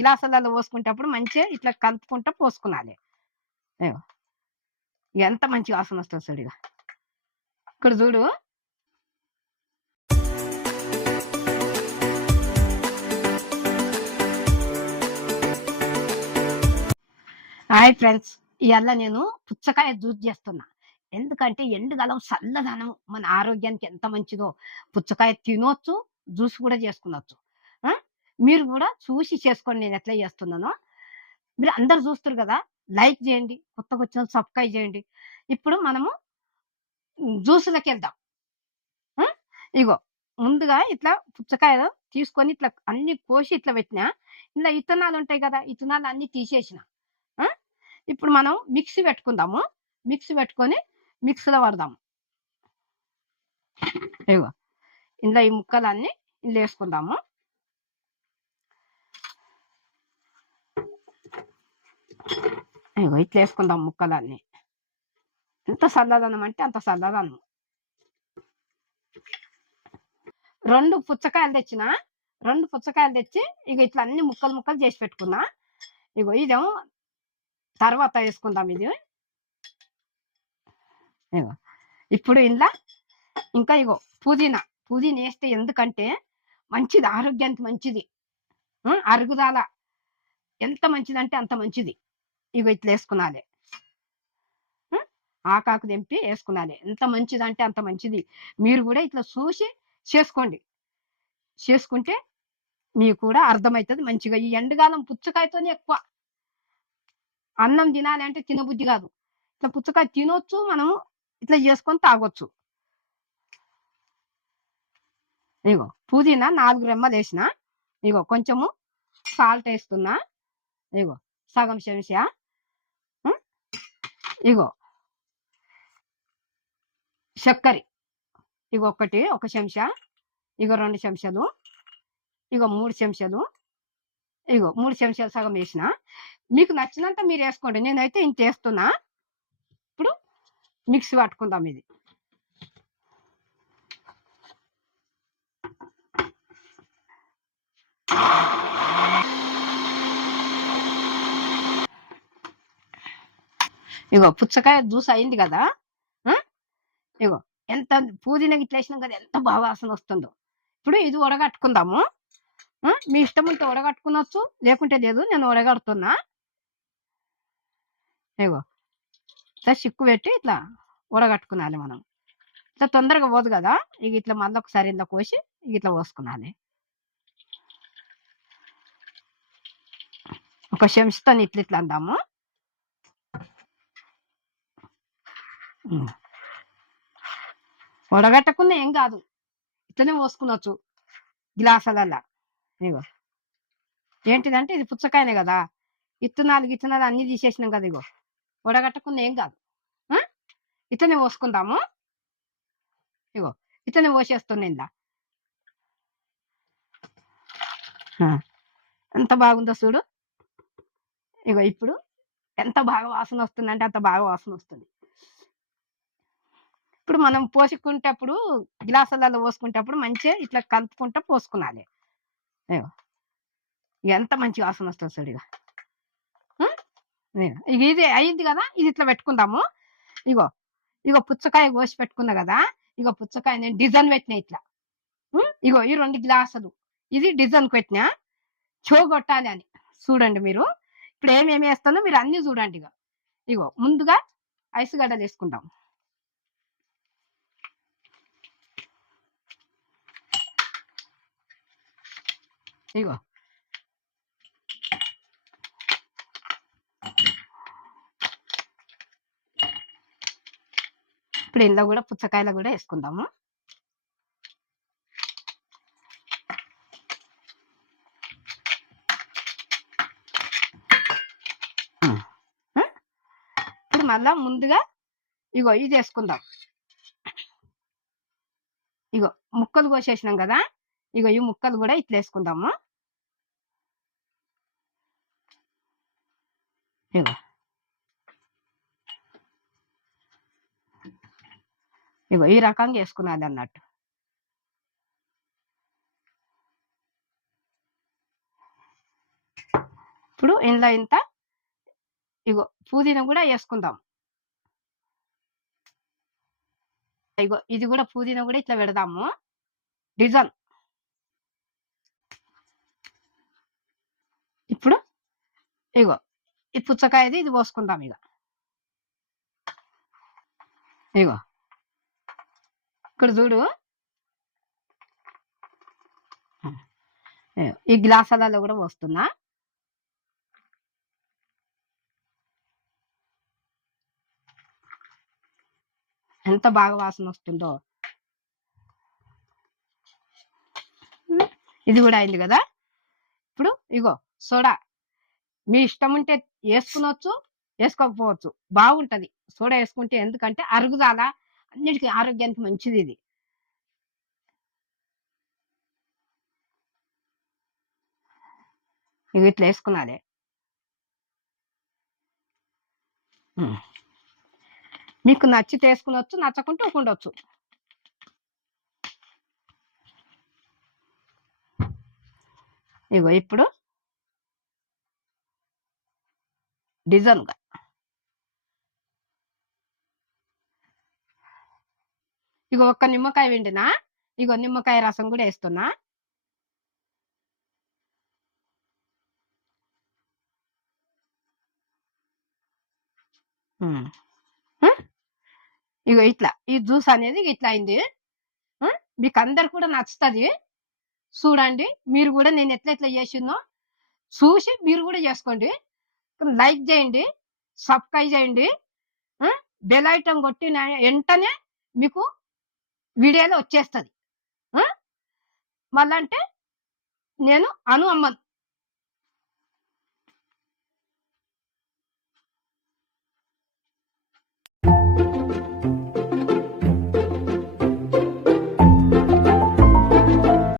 గ్లాసులలో పోసుకునేటప్పుడు మంచిగా ఇట్లా కలుపుకుంటా పోసుకునాలి. ఇగో ఎంత మంచి వాసన వస్తుంది చూడు. ఇక్కడ చూడు. హాయ్ ఫ్రెండ్స్, ఇవాళ నేను పుచ్చకాయ జ్యూస్ చేస్తున్నా. ఎందుకంటే ఎండుకాలం చల్లదనం మన ఆరోగ్యానికి ఎంత మంచిదో. పుచ్చకాయ తినొచ్చు, జ్యూస్ కూడా చేసుకునొచ్చు. ఆ? మీరు కూడా చూసి చేసుకోండి నేను ఎట్లా చేస్తున్నానో. మీరు అందరు చూస్తారు కదా, లైక్ చేయండి, కొత్తగా వచ్చిన సబ్స్క్రైబ్ చేయండి. ఇప్పుడు మనము జ్యూసులకి వెళ్దాం. ఆ? ఇగో ముందుగా ఇట్లా పుచ్చకాయ తీసుకొని ఇట్లా అన్ని కోసి ఇట్లా పెట్టినా, ఇలా ఇత్తనాలు ఉంటాయి కదా, ఇత్తనాలు అన్ని తీసేసిన. ఆ? ఇప్పుడు మనం మిక్సీ పెట్టుకుందాము. మిక్సీ పెట్టుకొని మిక్సీలో పడదాము. ఇగో ఇందులో ఈ ముక్కలన్నీ ఇందులో వేసుకుందాము. ఇగో ఇట్లా వేసుకుందాం ముక్కలన్నీ. ఎంత చల్లదనం అంటే అంత చల్లదనం. 2 పుచ్చకాయలు తెచ్చిన. 2 పుచ్చకాయలు తెచ్చి ఇక ఇట్లా అన్ని ముక్కలు ముక్కలు చేసి పెట్టుకున్నా. ఇగో ఇదేమో తర్వాత వేసుకుందాం. ఇది ఇగో ఇప్పుడు ఇంట్లో ఇంకా ఇగో పుదీనా వేస్తే ఎందుకంటే మంచిది, ఆరోగ్యానికి మంచిది. అరుగుదల ఎంత మంచిదంటే అంత మంచిది. ఇగో ఇట్లా వేసుకునాలి. ఆకాకు తెంపి వేసుకునాలి. ఎంత మంచిదంటే అంత మంచిది. మీరు కూడా ఇట్లా చూసి చేసుకోండి. చేసుకుంటే మీకు కూడా అర్థమవుతుంది మంచిగా. ఈ ఎండకాలం పుచ్చకాయతోనే ఎక్కువ. అన్నం తినాలి అంటే తినబుద్ధి కాదు. ఇట్లా పుచ్చకాయ తినొచ్చు, మనము ఇట్లా చేసుకొని తాగొచ్చు. ఇగో పుదీనా 4 రెమ్మలు వేసిన. ఇగో కొంచెము సాల్ట్ వేస్తున్నా. ఇగో సగం చెంచా. ఇగో చక్కెర ఇగో ఒక చెంచా. ఇగో 2 చెంచాలు. ఇగో 3 చెంచాలు. ఇగో 3 చెంచాలు సగం వేసిన. మీకు నచ్చినంత మీరు వేసుకోండి. నేనైతే ఇంత వేస్తున్నా. ఇప్పుడు మిక్సీ పట్టుకుందాం. ఇది ఇగో పుచ్చకాయ జ్యూస్ అయింది కదా. ఇగో ఎంత పుదీనా ఇట్లా వేసినాం కదా, ఎంత బాగా వాసన వస్తుందో. ఇప్పుడు ఇది ఉడగట్టుకుందాము. మీ ఇష్టం ఉంటే ఉడగట్టుకునొచ్చు, లేకుంటే లేదు. నేను ఉడగడుతున్నా. ఇగో ఇట్లా చిక్కు పెట్టి ఇట్లా ఉడగట్టుకునాలి. మనం ఇట్లా తొందరగా పోదు కదా. ఇక ఇట్లా మళ్ళీ ఒకసారి ఇంట్లో కోసి ఇట్లా పోసుకునాలి. ఒక చెంచుతో ఇట్లా అందాము. ఉడగట్టకున్నా ఏం కాదు, ఇట్లనే పోసుకునొచ్చు గ్లాసులల్లా. ఇగో ఏంటిదంటే ఇది పుచ్చకాయనే కదా, ఇత్తనాలు అన్ని తీసేసినాం కదా. ఇగో ఉడగట్టకున్నా ఏం కాదు. ఇట్లనే పోసుకుందాము. ఇగో ఇట్లనే పోసేస్తున్నా ఇందా. ఎంత బాగుందో చూడు. ఇగో ఇప్పుడు ఎంత బాగా వాసన వస్తుందంటే అంత బాగా వాసన వస్తుంది. ఇప్పుడు మనం పోసుకుంటప్పుడు గ్లాసులలో పోసుకుంటప్పుడు మంచిగా ఇట్లా కలుపుకుంటా పోసుకునాలి. ఇగో ఎంత మంచి వాసన వస్తుంది చూడు. ఇక ఇది అయింది కదా, ఇది ఇట్లా పెట్టుకుందాము. ఇగో ఇగో పుచ్చకాయ కోసి పెట్టుకున్నా కదా. ఇగో పుచ్చకాయ నేను డిజైన్ పెట్టినా ఇట్లా. ఇగో ఈ 2 గ్లాసులు ఇది డిజైన్ పెట్టినా, కొట్టాలి అని. చూడండి మీరు. ఇప్పుడు ఏమేమి వేస్తానో మీరు అన్ని చూడండి. ఇగో ముందుగా ఐస్ గడ్డలు వేసుకుందాం. ఇగో ఇప్పుడు ఇందులో కూడా పుచ్చకాయలు కూడా వేసుకుందాము. ఇప్పుడు మళ్ళా ముందుగా ఇగో ఇది వేసుకుందాం. ఇగో ముక్కలు కోసేసినాం కదా. ఇగో ఈ ముక్కలు కూడా ఇట్లా వేసుకుందాము. ఇగో ఇగో ఈ రకంగా వేసుకున్నది అన్నట్టు. ఇప్పుడు ఇందులో ఇంత ఇగో పుదీనా కూడా వేసుకుందాం. ఇగో ఇది కూడా పుదీనా కూడా ఇట్లా పెడదాము డిజైన్. ఇప్పుడు ఇగో ఈ పుచ్చకాయది ఇది పోసుకుందాం. ఇగో ఇక్కడ చూడు, ఈ గ్లాసులలో కూడా పోస్తున్నా. ఎంత బాగా వాసన వస్తుందో. ఇది కూడా అయింది కదా. ఇప్పుడు ఇగో సోడా మీ ఇష్టం ఉంటే వేసుకునొచ్చు, వేసుకోకపోవచ్చు, బాగుంటది సోడా వేసుకుంటే. ఎందుకంటే అరుగుదల అన్నిటికీ ఆరోగ్యానికి మంచిది ఇది. ఇవి ఇట్లా వేసుకున్నాలే. మీకు నచ్చితే వేసుకునొచ్చు, నచ్చకుంటే ఊకుండొచ్చు. ఇగో ఇప్పుడు డిజైన్గా ఇగో ఒక్క నిమ్మకాయ పిండినా, ఇగో నిమ్మకాయ రసం కూడా వేస్తున్నా. ఇగో ఇట్లా ఈ జ్యూస్ అనేది ఇట్లా అయింది. మీకు అందరు కూడా నచ్చుతుంది. చూడండి మీరు కూడా నేను ఎట్లా ఎట్లా చేసిందో చూసి మీరు కూడా చేసుకోండి. లైక్ చేయండి, సబ్స్క్రైబ్ చేయండి, బెల్ ఐటమ్ కొట్టిన వెంటనే మీకు వీడియోలో వచ్చేస్తుంది. మళ్ళీ అంటే నేను అను అమ్మన్.